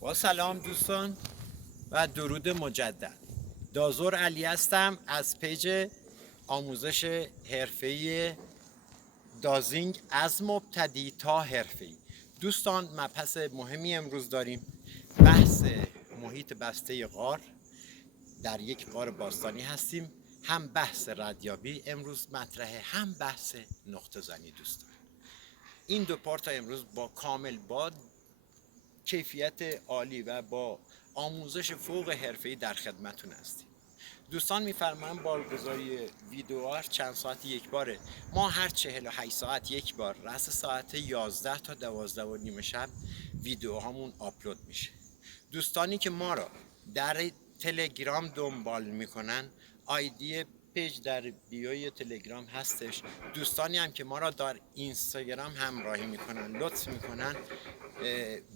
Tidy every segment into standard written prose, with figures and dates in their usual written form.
با سلام دوستان و درود مجدد. دازور علی هستم از پیج آموزش حرفه‌ای دازینگ از مبتدی تا حرفه‌ای. دوستان مبحث مهمی امروز داریم، بحث محیط بسته غار. در یک غار باستانی هستیم، هم بحث ردیابی امروز مطرحه، هم بحث نقطه زنی. دوستان این دو پارت امروز با کامل با کیفیت عالی و با آموزش فوق حرفه‌ای در خدمتتون هستیم. دوستان میفرمایند بارگذاری ویدیوها چند ساعت یک باره. ما هر 48 ساعت یک بار رأس ساعت 11 تا 12 و نیم شب ویدیوهامون آپلود میشه. دوستانی که ما را در تلگرام دنبال میکنن، آیدی پیج در بیوی تلگرام هستش. دوستانی هم که ما را در اینستاگرام همراهی میکنن لطف میکنن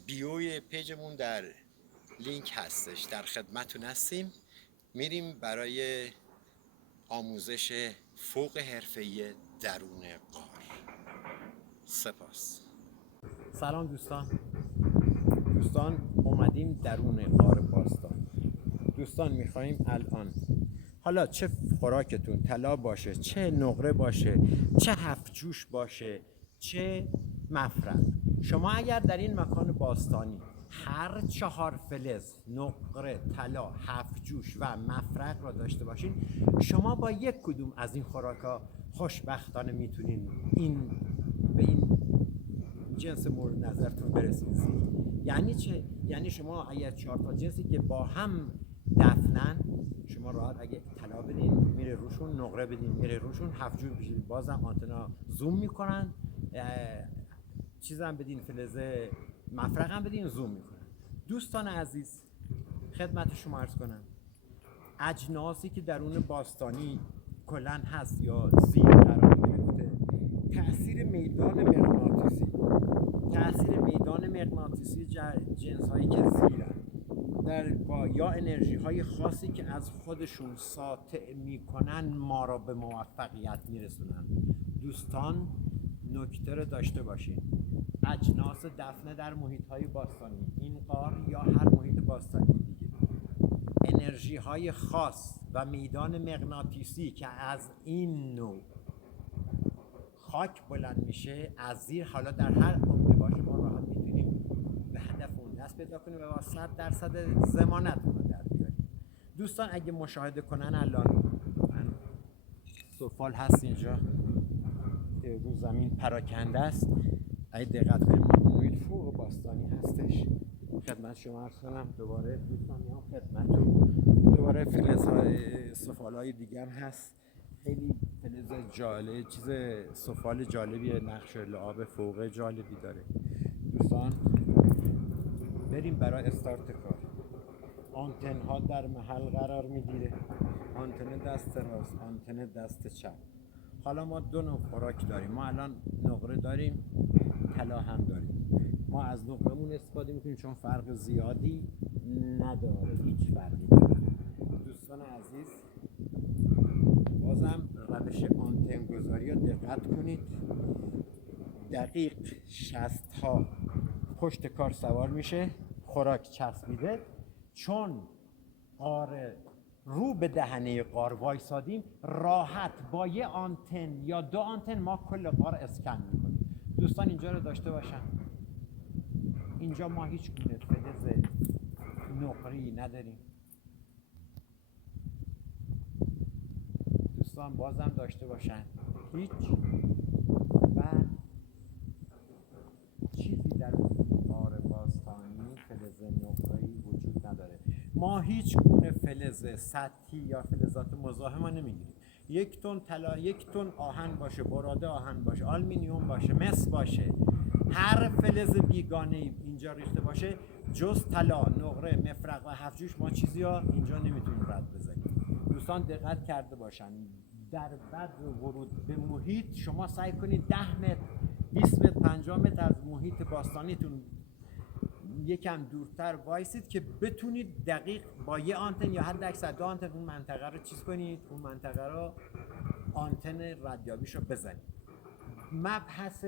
بیوی پیجمون در لینک هستش. در خدمتتون هستیم. میریم برای آموزش فوق حرفه‌ای درون غار. سپاس. سلام دوستان اومدیم درون غار باستان. دوستان میخواییم الان حالا چه خوراکتون طلا باشه، چه نقره باشه، چه هفت جوش باشه، چه مفرق، شما اگر در این مکان باستانی هر 4 فلز، نقره، طلا، هفت جوش و مفرق را داشته باشین، شما با یک کدوم از این خوراکا خوشبختانه میتونین به این جنس مورد نظرتون برسید. یعنی چه؟ یعنی شما اگر 4 تا جنسی که با هم دفنن، شما راحت اگه طلا بدین میره روشون، نقره بدین میره روشون، هفت جور بشین بازم آنتنا زوم میکنن، چیزم بدین فلز مفرق هم بدین زوم میکنن. دوستان عزیز خدمت شما عرض کنم، اجناسی که درون باستانی کلن هست یا زیر قرار گرفته، تأثیر میدان مغناطیسی جنس هایی که زیرن با یا انرژی های خاصی که از خودشون ساطع میکنن ما را به موفقیت میرسونن. دوستان نکته رو داشته باشین، اجناس دفنه در محیط های باستانی، این غار یا هر محیط باستانی دیگه، انرژی های خاص و میدان مغناطیسی که از این نوع خاک بلند میشه از زیر، حالا در هر عمقی باشه ما راحت میتونیم به هدفمون دست پیدا کنیم و با 100% ضمانت رو در بیاریم. دوستان اگه مشاهده کنن الان من سفال هست اینجا رو زمین پراکنده است، اگه دقت کنیم محیط فوق باستانی هستش. خدمت شما عرض کنم دوباره دوستان میام خدمتتون، دوباره فلزهای سفالهای دیگه هم هست، خیلی فلز جالب، چیز سفال جالبیه، نقش لعاب فوق جالبی داره. دوستان بریم برای استارت کار. آنتن ها در محل قرار میگیره، آنتن دست راست، آنتن دست چپ. حالا ما دو نوع خوراک داریم، ما الان نقره داریم، طلا هم داریم. ما از نقرهمون استفاده میکنیم چون فرق زیادی نداره، هیچ فرقی نداره. دوستان عزیز بازم روش آنتن گذاری رو دقت کنید، دقیق 60 ها پشت کار سوار میشه، خوراک چسبیده، چون غار رو به دهنه غار وایسادیم راحت با یه آنتن یا دو آنتن ما کل غار اسکن میکنیم. دوستان اینجا رو داشته باشن، اینجا ما هیچ گونه فلز نقره‌ای نداریم. دوستان بازم داشته باشن هیچ و چیزی در غار باستانی فلز نقره‌ای وجود نداره. ما هیچ گونه فلز سطحی یا فلزات مزاحم ما نمیگیریم. یک تن طلا، یک تن آهن باشه، براده آهن باشه، آلومینیوم باشه، مس باشه، هر فلز بیگانه اینجا ریخته باشه جز طلا، نقره، مفرق و هفت‌جوش ما چیزی ها اینجا نمیتونیم رد بزنیم. دوستان دقت کرده باشن در بعد ورود به محیط شما سعی کنید 10 متر 20 متر 50 متر از محیط باستانیتون یکم دورتر وایسید که بتونید دقیق با یه آنتن یا حد اکثر 2 آنتن اون منطقه رو چیز کنید، اون منطقه رو آنتن ردیابیش رو بزنید. مبحث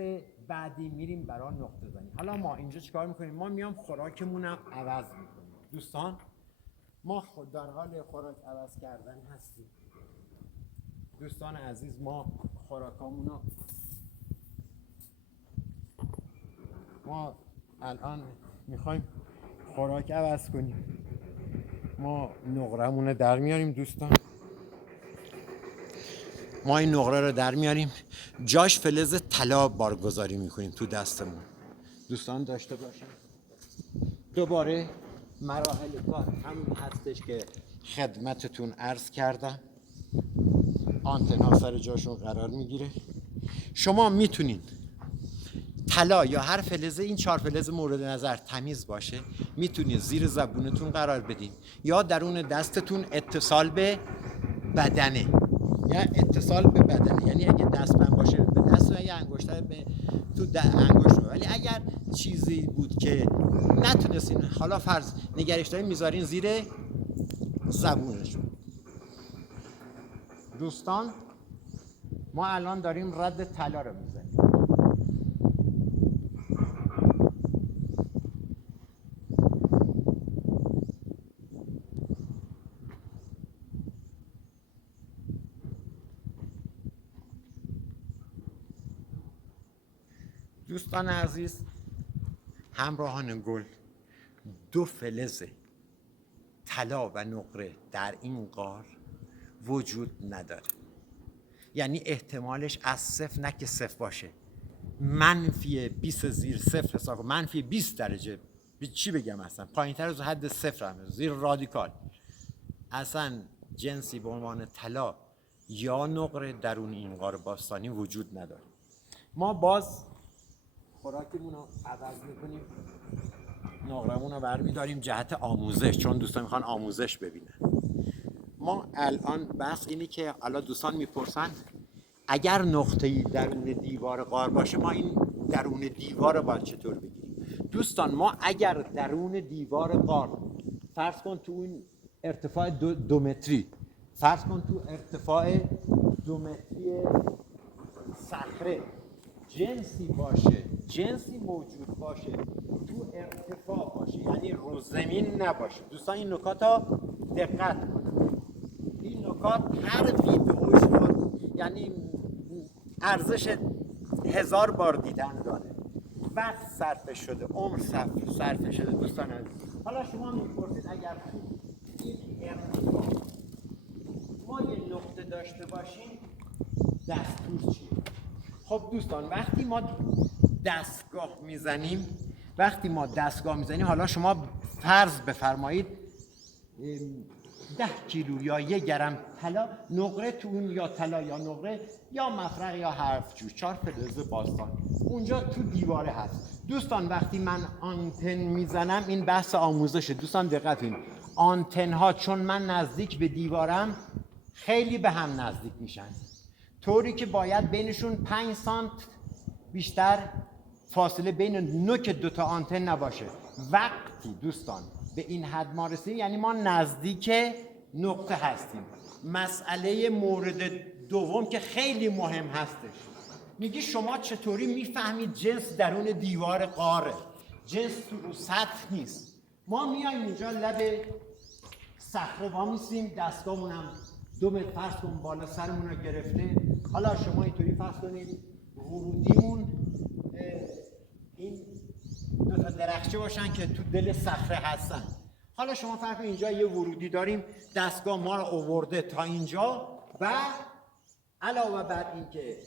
بعدی میریم برای نقطه زنی. حالا ما اینجا چیکار میکنیم؟ ما میام خوراکمون رو عوض میکنیم. دوستان ما در حال خوراک عوض کردن هستیم. دوستان عزیز ما خوراکامون رو ما الان میخوایم خوراک عوض کنیم. ما نقره‌مون رو در میاریم دوستان. ما این نقره رو در میاریم، جاش فلز طلا بارگذاری میکنیم تو دستمون. دوستان داشته باشن دوباره مراحل کار همون هستش که خدمتتون عرض کردم. آنتن‌ها سر جاشون قرار میگیره. شما میتونین طلا یا هر فلزه، این 4 فلز مورد نظر تمیز باشه، میتونید زیر زبونتون قرار بدین یا درون دستتون اتصال به بدنه یا اتصال به بدنه، یعنی اگه دستبند باشه به دست و یا انگشتر به تو انگشت. ولی اگر چیزی بود که نتونستین، حالا فرض نگرش دارین، میذارین زیر زبونشون. دوستان ما الان داریم رد طلا رو میزنیم. دوستان عزیز همراهان گل، 2 فلز طلا و نقره در این غار وجود نداره. یعنی احتمالش از 0 نه که 0 باشه، منفی 20 زیر 0 حساب کن، منفی 20 درجه، چی بگم اصلا پایین‌تر از حد 0 هم زیر رادیکال. اصلا جنسی به عنوان طلا یا نقره درون این غار باستانی وجود نداره. ما باز خوراکمون رو عوض میکنیم، نقره‌مون رو برمیداریم جهت آموزش، چون دوستان میخوان آموزش ببینن. ما الان بحث اینه که حالا دوستان میپرسن اگر نقطه‌ای درون دیوار غار باشه ما این درون دیوار رو باید چطور بگیریم؟ دوستان ما اگر درون دیوار غار فرض کن تو این ارتفاع 2 متری، فرض کن تو ارتفاع 2 متری صخره جنسی باشه، جنسی موجود باشه، تو ارتفاع باشه، یعنی رو زمین نباشه. دوستان این نکات ها دقت کنید. این نکات هر ویدئوش یعنی ارزش 1000 بار دیدن داره. وقت صرف شده، عمر صرف شده. دوستان عزیز حالا شما میپرسید اگر تو این ارتفاع ما یه نقطه داشته باشیم دستور چیه؟ خب دوستان وقتی ما دستگاه میزنیم، حالا شما فرض بفرمایید 10 کیلو یا 1 گرم طلا نقره تو اون، یا طلا یا نقره یا مفرق یا حرف جوش، 4 فلز باستان اونجا تو دیواره هست. دوستان وقتی من آنتن میزنم، این بحث آموزشه دوستان دقت کنید، آنتن ها چون من نزدیک به دیوارم خیلی به هم نزدیک میشن، طوری که باید بینشون 5 سانت بیشتر فاصله بین نوک 2 تا آنتن نباشه. وقتی دوستان به این حد ما رسیدیم یعنی ما نزدیک نقطه هستیم. مسئله مورد دوم که خیلی مهم هستش، میگی شما چطوری میفهمید جنس درون دیوار غاره؟ جنس تو رو سطح نیست. ما میایم اینجا لب صخره وامیستیم، دستگاهمون هم 2 متر فرض کن بالا سرمون رو گرفته. حالا شما اینطوری فرض کنید ورودیمون این 2 تا درخچه باشن که تو دل صخره هستن. حالا شما فرض کنید اینجا یه ورودی داریم، دستگاه ما رو آورده تا اینجا و علاوه بر این که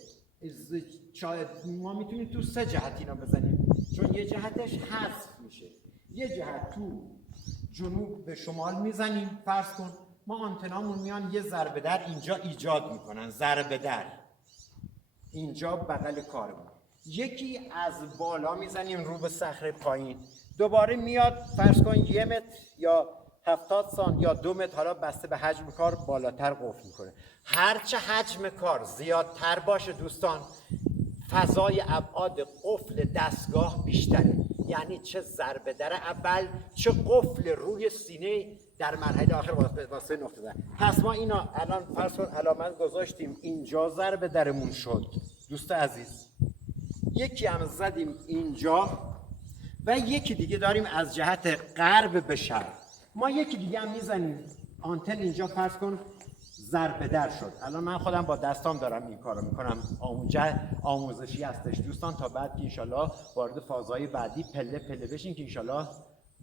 ما میتونیم تو 3 جهت اینا بزنیم، چون یه جهتش حذف میشه، یه جهت تو جنوب به شمال میزنیم فرض کن، ما آنتنامون میان یه ضربه در اینجا ایجاد میکنن، ضربه در اینجا بغل کارمون. یکی از بالا میزنیم رو به صخره پایین، دوباره میاد فرض کن 1 متر یا 70 سانت یا 2 متر، حالا بسته به حجم کار بالاتر قفل میکنه. هرچه حجم کار زیادتر باشه دوستان، فضای ابعاد قفل دستگاه بیشتره. یعنی چه ضربه در اول چه قفل روی سینه در مرحله آخر واسه نقطه زدن. پس ما اینا الان فرض کن علامت گذاشتیم، اینجا ضربه درمون شد دوست عزیز. یکی هم زدیم اینجا و یکی دیگه داریم از جهت غرب به شرق. ما یکی دیگه هم میزنیم آنتن اینجا فرض کن ضربه در شد. الان من خودم با دستام دارم این کارو میکنم، آموزشی هستش دوستان، تا بعد که انشالله وارد فازهای بعدی پله پله بشین که انشالله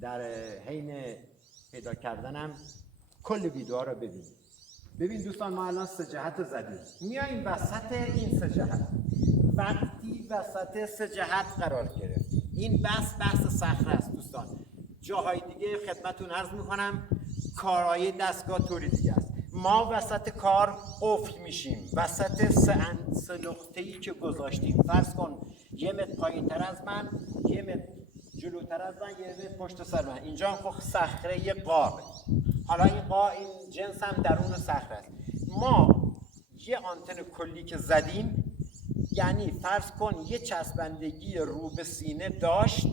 در حین پیدا کردنم کل ویدیوها رو ببینید. ببین دوستان، ما الان 3 جهت زدیم، میایم وسط این 3 جهت. وقتی وسط 3 جهت قرار گرفتیم، این بحث صخره است دوستان. جاهای دیگه خدمتتون عرض میکنم کارهای دستگاه طوری دیگه است. ما وسط کار قفل میشیم، وسط 3 نقطه‌ای که گذاشتیم. فرض کن 1 متر پایین تر از من، 1 متر جلوتر از من، 1 متر پشت سر من. اینجا هم خب صخره قاره. حالا این جنس هم درون صخره است. ما یه آنتن کلی که زدیم، یعنی فرض کن یه چسبندگی رو به سینه داشت،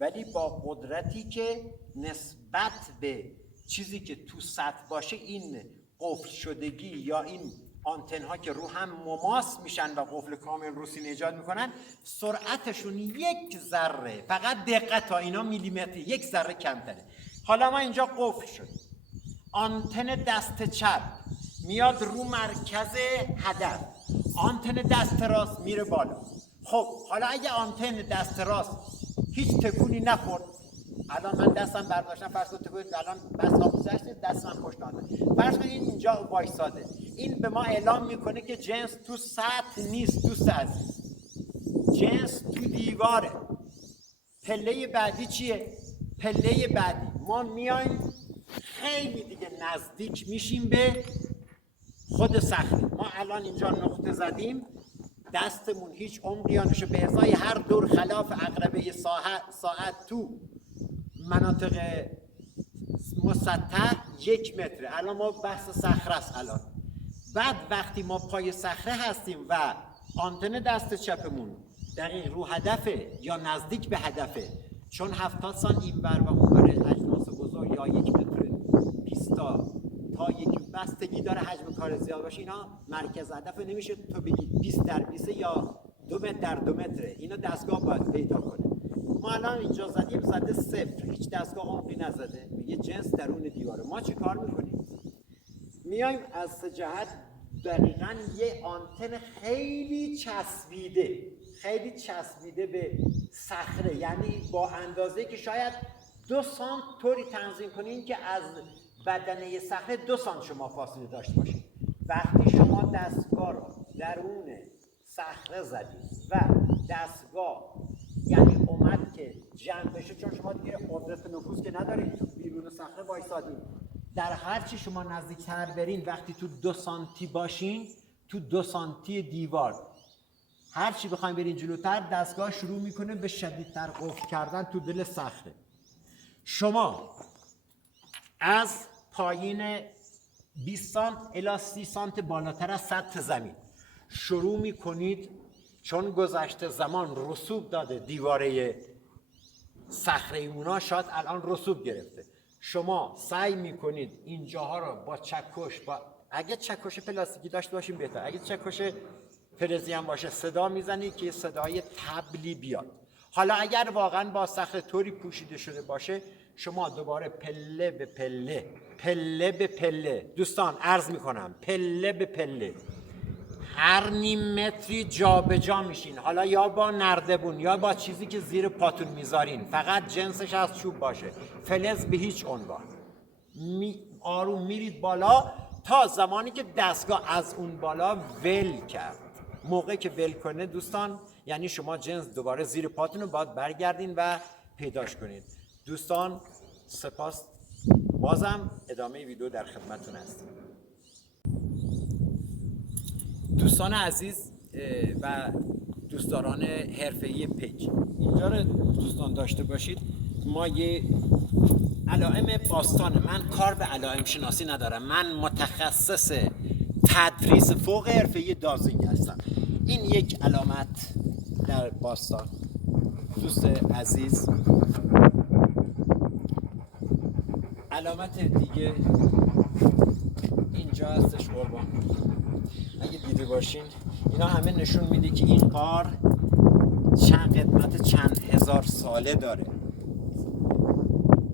ولی با قدرتی که نسبت به چیزی که تو سطح باشه این قفل شدگی یا این آنتن ها که رو هم مماس میشن و قفل کامل رو سینه ایجاد میکنن، سرعتشون 1 ذره، فقط دقت ها اینا میلیمتری، 1 ذره کمتره. حالا ما اینجا قفل شد، آنتن دست چپ میاد رو مرکز هدف، آنتن دست راست میره بالا. خب حالا اگه آنتن دست راست هیچ تکونی نخورد، الان من دستم برداشتم فرض کن تکون، الان بس آموزش دستم پشت آنتن، فرض کن این اینجا وایساده، این به ما اعلام میکنه که جنس تو سطح نیست دوست عزیز، جنس تو دیواره. پله بعدی چیه؟ پله بعدی ما میایم خیلی دیگه نزدیک میشیم به خود صخره. ما الان اینجا نقطه زدیم، دستمون هیچ عمقی نشه، به ازای هر دور خلاف عقربه ساعت تو مناطق مسطح 1 متره. الان ما بحث صخره است الان. بعد وقتی ما پای صخره هستیم و آنتن دست چپمون دقیق رو هدفه یا نزدیک به هدفه، چون 70 سانت این ور و اون ور اجناس بزرگ یا 1 متر 20 تا 1 بستگی داره حجم کار زیاد باشه، اینا مرکز هدف نمیشه تو بگی 20 در 20 یا 2 متر در 2 متره، اینا دستگاه باید پیدا کنه. ما الان اینجا زدیم زده 0، هیچ دستگاه عمقی نزده، یه جنس درون دیواره. ما چه کار میکنیم؟ میایم از 3 جهت دقیقاً یه آنتن خیلی چسبیده به صخره، یعنی با اندازه‌ای که شاید 2 سانت طوری تنظیم کنین که از بدنه صخره 2 سانت شما فاصله داشته باشید. وقتی شما دستگاه رو درون صخره زدید و دستگاه یعنی اومد که جمع بشه، چون شما دیگه قدرت نفوذ که ندارید، تو بیرون صخره وایسادید، در هر چی شما نزدیکتر برین، وقتی تو 2 سانتی باشین، تو 2 سانتی دیوار هر چی بخواید برین جلوتر، دستگاه شروع میکنه به شدیدتر قفل کردن تو دل صخره. شما از پایین 20 سانت الی 30 سانت بالاتر از سطح زمین شروع میکنید، چون گذشته زمان رسوب داده دیواره صخره اونا، شاید الان رسوب گرفته، شما سعی میکنید اینجاها رو با چکش، اگه چکش پلاستیکی داشته باشیم بهتر، اگه چکش فلزی هم باشه صدا میزنید که صدای تبلی بیاد. حالا اگر واقعا با صخره طوری پوشیده شده باشه، شما دوباره پله به پله دوستان عرض میکنم، پله به پله هر نیم متری جا به جا میشین، حالا یا با نردبون یا با چیزی که زیر پاتون میذارین، فقط جنسش از چوب باشه، فلز به هیچ عنوان. آروم میرید بالا تا زمانی که دستگاه از اون بالا ول کرد. موقعی که ول کنه دوستان، یعنی شما جنس دوباره زیر پاتون رو باید برگردین و پیداش کنید. دوستان سپاس. بازم ادامه ویدیو در خدمتتون هستیم. دوستان عزیز و دوستداران حرفه‌ای پیج، اینجا رو دوستان داشته باشید. ما یه علائم باستان، من کار به علائم شناسی ندارم، من متخصص تدریس فوق حرفه‌ای دازینگ هستم. این یک علامت در باستان دوست عزیز. علامت دیگه اینجا هستش قربان، اگه دیده باشین اینا همه نشون میده که این کار قدمت چند هزار ساله داره.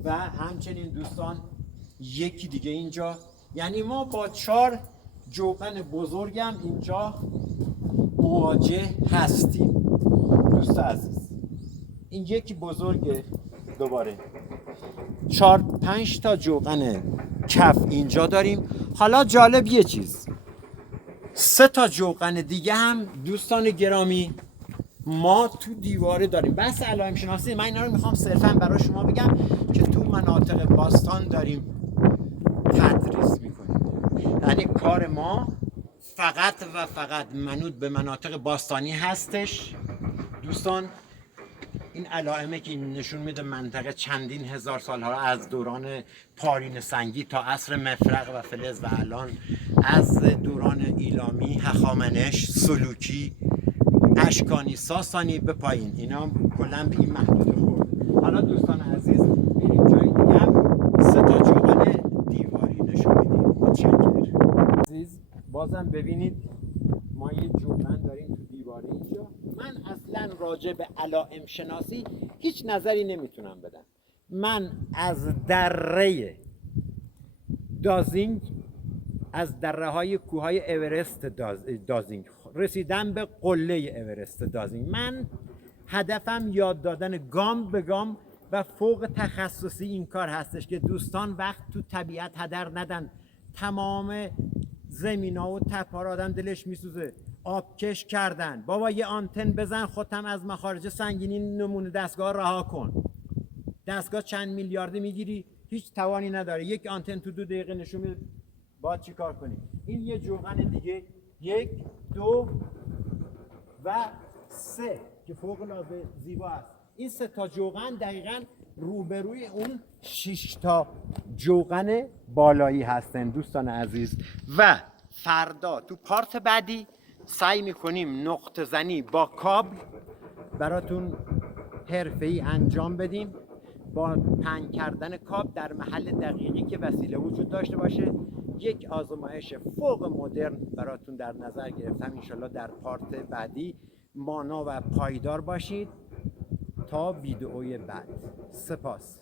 و همچنین دوستان یکی دیگه اینجا، یعنی ما با 4 جوقن بزرگم اینجا مواجه هستیم دوست عزیز. این یکی بزرگه، دوباره 4-5 تا جوقن کف اینجا داریم. حالا جالب یه چیز، 3 تا جوقن دیگه هم دوستان گرامی ما تو دیواره داریم. بس علائم شناسی من اینا رو میخوام صرفا برای شما بگم که تو مناطق باستان داریم تدریس میکنیم. یعنی کار ما فقط و فقط منوط به مناطق باستانی هستش دوستان. این علائمه که نشون میده منطقه چندین هزار سال ها از دوران پارین سنگی تا عصر مفرق و فلز و الان از دوران ایلامی، هخامنش، سلوکی، اشکانی، ساسانی به پایین، اینا کلا به این محدوده خورده. حالا دوستان عزیز میریم جای دیگه هم 3 تا جوقن دیواری نشون میدیم. متشکرم عزیز. بازم ببینید ما یه جوقن داریم تو دیواره اینجا. من اصلا راجع به علائم شناسی هیچ نظری نمیتونم بدم. من از دره دازینگ، از دره های کوههای اورست دازینگ رسیدم به قله اورست دازینگ، من هدفم یاد دادن گام به گام و فوق تخصصی این کار هستش که دوستان وقت تو طبیعت هدر ندن. تمام زمینا و تپا را آدم دلش میسوزه، آبکش کردن، بابا یه آنتن بزن خودم از مخارج سنگینی نمونه دستگاه رها کن. دستگاه چند میلیاردی میگیری، هیچ توانی نداره. یک آنتن تو 2 دقیقه نشون میده. باید چی کار کنی؟ این یه جوقن دیگه، 1، 2 و 3 که فوق العاده زیبا است. این 3 تا جوقن دقیقاً روبروی اون 6 تا جوقن بالایی هستن دوستان عزیز. و فردا تو پارت بعدی سعی میکنیم نقطه زنی با کابل براتون حرفه‌ای انجام بدیم، با تنگ کردن کابل در محل دقیقی که وسیله وجود داشته باشه. یک آزمایش فوق مدرن براتون در نظر گرفتم. انشالله در پارت بعدی مانا و پایدار باشید. تا ویدئوی بعد، سپاس.